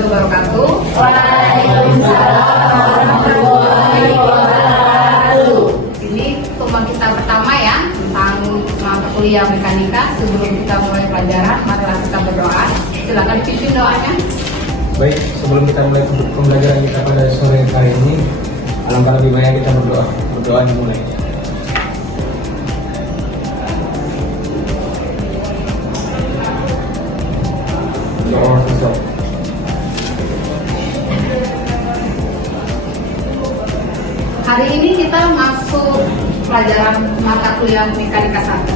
warahmatullahi wabarakatuh. Waalaikumsalam warahmatullahi wabarakatuh. Ini temuan kita pertama ya tentang mata kuliah mekanika. Sebelum kita mulai pelajaran, marilah kita berdoa. Silakan dipimpin doanya. Baik, sebelum kita mulai pembelajaran kita pada sore hari ini, alangkah lebih baik kita berdoa. Berdoa dimulai. Hari ini kita masuk pelajaran mata kuliah mekanika 1.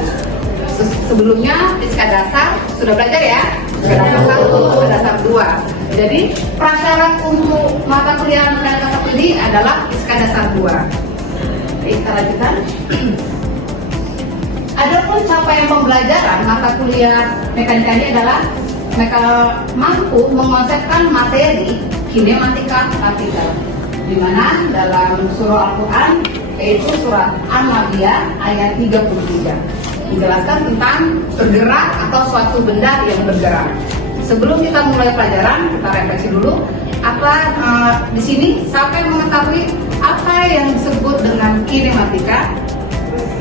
Sebelumnya fisika dasar sudah belajar ya, fisika dasar 1, fisika dasar 2. Jadi prasyarat untuk mata kuliah mekanika 1 ini adalah fisika dasar 2. Oke, kita lanjutkan. Adapun capaian pembelajaran mata kuliah mekanika ini adalah mereka mampu menguasai materi kinematika partikel, di mana dalam surah Al-Quran yaitu surat An-Nabiyyah ayat 33 menjelaskan tentang bergerak atau suatu benda yang bergerak. Sebelum kita mulai pelajaran, kita refleksi dulu di sini siapa yang mengetahui apa yang disebut dengan kinematika?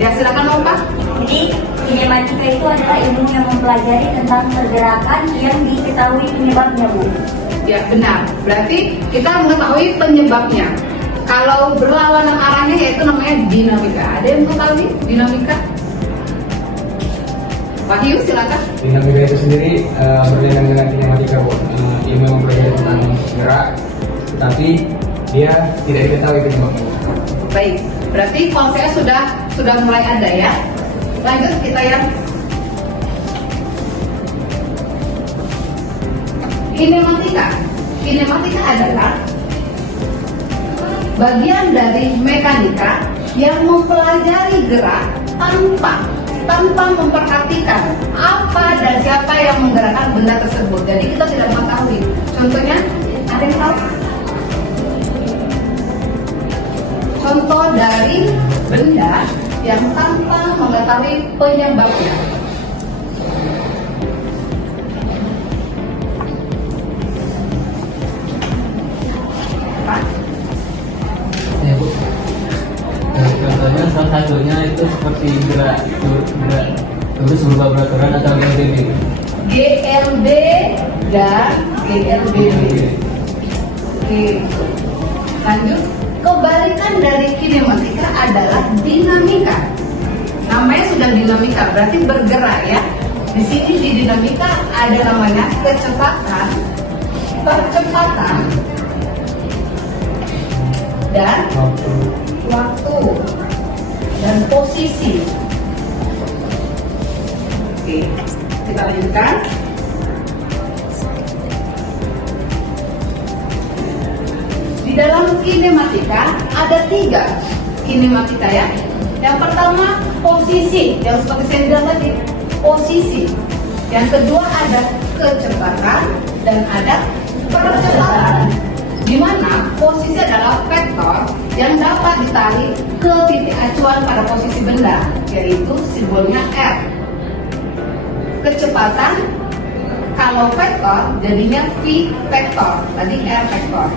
Ya, silakan Pak. Jadi kinematika itu adalah ilmu yang mempelajari tentang pergerakan yang diketahui penyebabnya, Bu. Ya, benar. Berarti kita mengetahui penyebabnya. Kalau berlawanan arahnya yaitu namanya dinamika. Ada yang mengetahui dinamika? Wahyu, silakan. Dinamika itu sendiri berkaitan dengan kinematika, Bu. Ilmu yang mempelajari tentang gerak, tetapi dia tidak diketahui penyebabnya. Baik. Berarti konsepnya sudah mulai ada ya. Lanjut kita yang kinematika. Kinematika adalah bagian dari mekanika yang mempelajari gerak tanpa memperhatikan apa dan siapa yang menggerakkan benda tersebut. Jadi kita tidak mengetahui. Contohnya, ada yang tahu? Contoh dari benda yang tanpa mengetahui penyebabnya. Ya, Bu. Contohnya salah satunya itu seperti gerak lurus berubah beraturan atau GLBB. GLB dan GLBB. Oke. Lanjut. Kebalikan dari kinematika adalah dinamika. Namanya sudah dinamika, berarti bergerak ya. Di sini di dinamika ada namanya kecepatan, percepatan, dan waktu dan posisi. Oke, kita lanjutkan. Di dalam kinematika ada 3 kinematika ya. Yang pertama posisi, yang seperti saya bilang tadi, posisi. Yang kedua ada kecepatan dan ada percepatan. Di mana posisi adalah vektor yang dapat ditarik ke titik acuan pada posisi benda, yaitu simbolnya R. Kecepatan kalau vektor jadinya V vektor, tadi R vektor.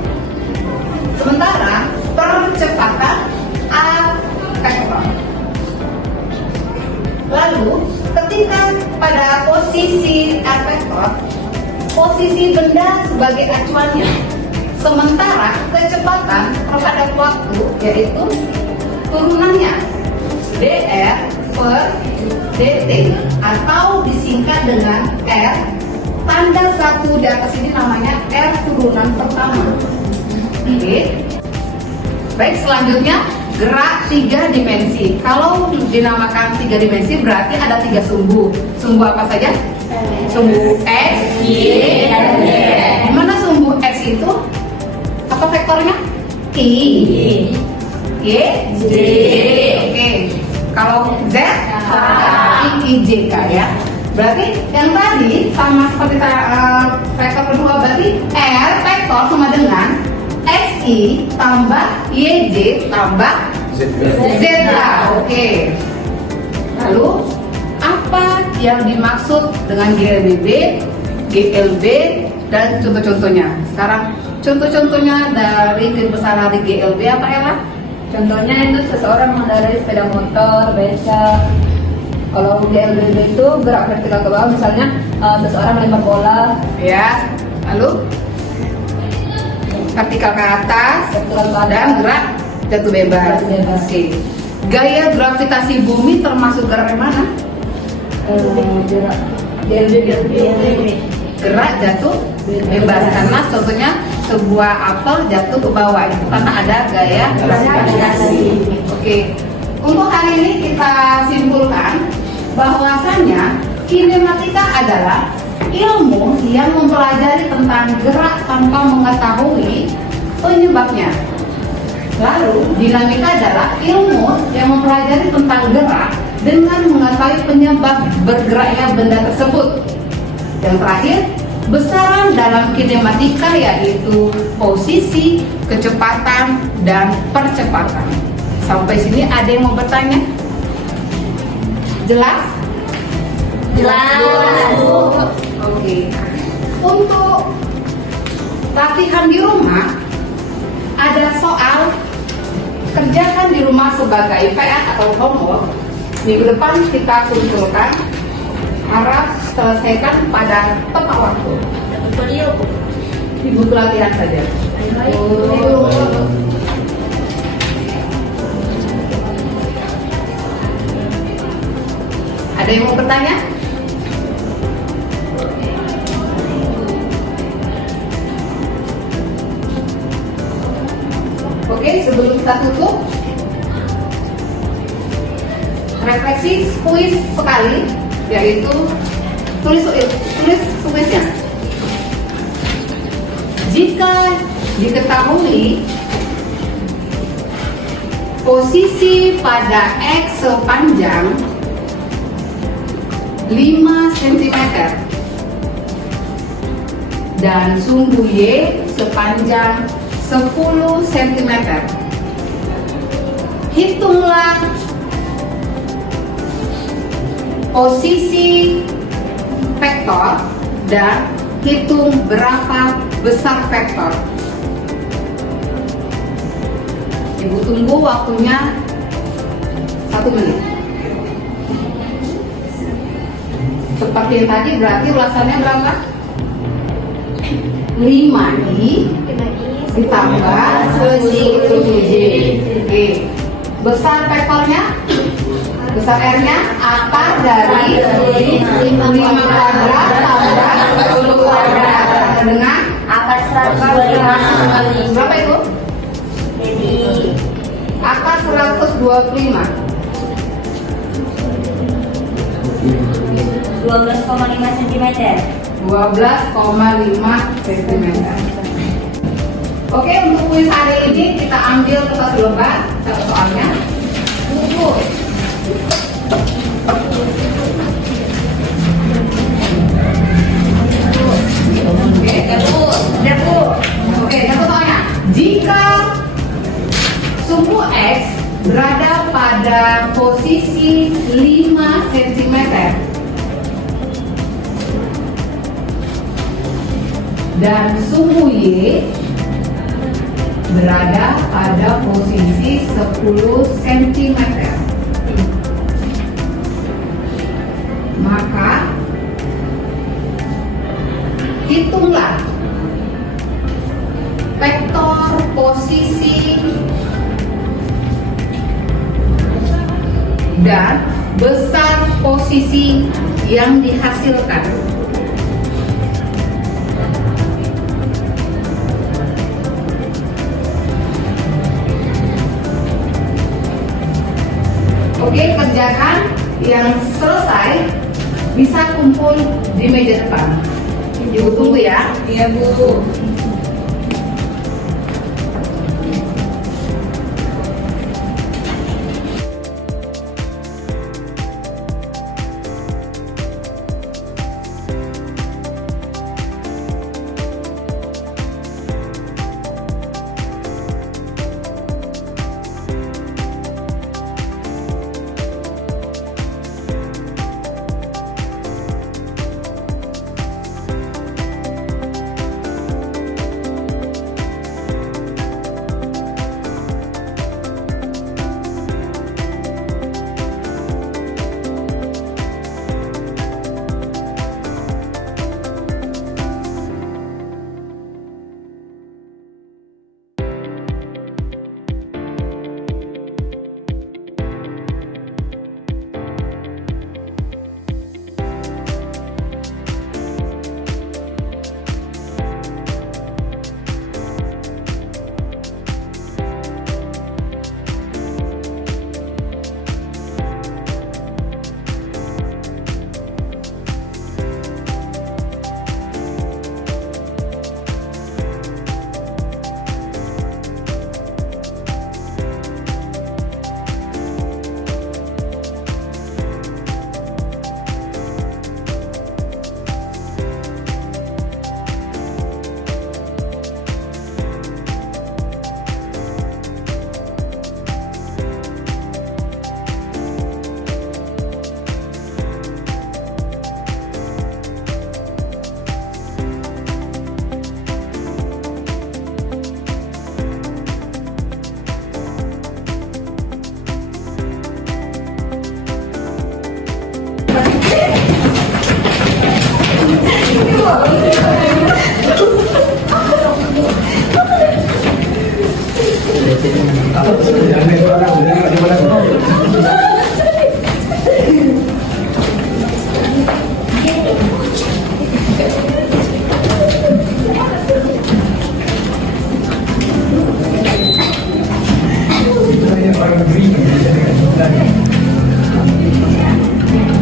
Sementara percepatan A vektor. Lalu ketika pada posisi A vektor, posisi benda sebagai acuannya. Sementara kecepatan terhadap waktu yaitu turunannya dr per dt atau disingkat dengan R. Tanda satu di atas ini namanya R turunan pertama. Oke. Baik, selanjutnya gerak 3 dimensi. Kalau dinamakan 3 dimensi berarti ada 3 sumbu. Sumbu apa saja? Sumbu X, Y, dan Z. Di mana sumbu X itu apa vektornya? I, Y, Z. Oke. Kalau Z, I, J, K ya. Berarti yang tadi sama seperti vektor kedua, berarti R vektor sama dengan XI tambah YJ tambah Z. Oke. Lalu apa yang dimaksud dengan GLBB, GLB, dan contoh-contohnya. Sekarang contoh-contohnya dari kebesaran dari GLB apa Ella? Contohnya itu seseorang mengendarai sepeda motor, beca. Kalau GLBB itu gerak vertikal ke bawah, misalnya seseorang melempar bola. Ya, lalu vertikal ke atas Vertikal ke atas. dan gerak jatuh bebas. Jatuh bebas. Oke. Gaya gravitasi bumi termasuk gerak yang mana? Gerak GLBB. Gerak jatuh bebas, karena contohnya sebuah apel jatuh ke bawah itu karena ada gaya gravitasi. Oke. Untuk hari ini kita simpulkan bahwasannya kinematika adalah ilmu yang mempelajari tentang gerak tanpa mengetahui penyebabnya. Lalu dinamika adalah ilmu yang mempelajari tentang gerak dengan mengetahui penyebab bergeraknya benda tersebut. Yang terakhir, besaran dalam kinematika yaitu posisi, kecepatan, dan percepatan. Sampai sini ada yang mau bertanya? Jelas? Jelas. Oke. Untuk latihan di rumah, ada soal kerjakan di rumah sebagai PR atau homework. Minggu depan kita kumpulkan, harap selesaikan pada tepat waktu. Di buku latihan saja. Ada yang mau bertanya? Oke, sebelum kita tutup, refleksi kuis sekali, yaitu tulis kuisnya. Jika diketahui posisi pada X sepanjang 5 cm dan sumbu Y sepanjang 10 cm, hitunglah posisi vektor dan hitung berapa besar vektor. Ibu tunggu waktunya 1 menit. Seperti yang tadi, berarti ulasannya berapa? 5i ditambah 10j. Oke. Besar vektornya? Besar R-nya akar dari 5 kuadrat tambah 10 kuadrat dengan Akar 125. berapa itu? Jadi Akar 125. 12,5 cm. 12,5 cm. Oke, untuk kuis hari ini kita ambil kertas lembar satu soalnya. Buku. Oke, dapur. Oke, satu soalnya. Jika sumbu X berada pada posisi 5 cm dan sumbu Y berada pada posisi 10 cm, maka hitunglah vektor posisi dan besar posisi yang dihasilkan. Oke, kerjakan yang selesai bisa kumpul di meja depan. Ibu tunggu ya. Iya, Bu.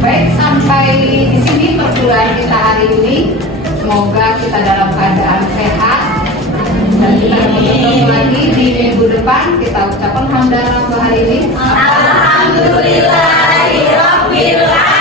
Baik, sampai di sini perkuliahan kita hari ini. Semoga kita dalam keadaan sehat dan kita bertemu lagi di minggu depan. Kita ucapkan hamdalah untuk hari ini. Alhamdulillahirabbil alamin.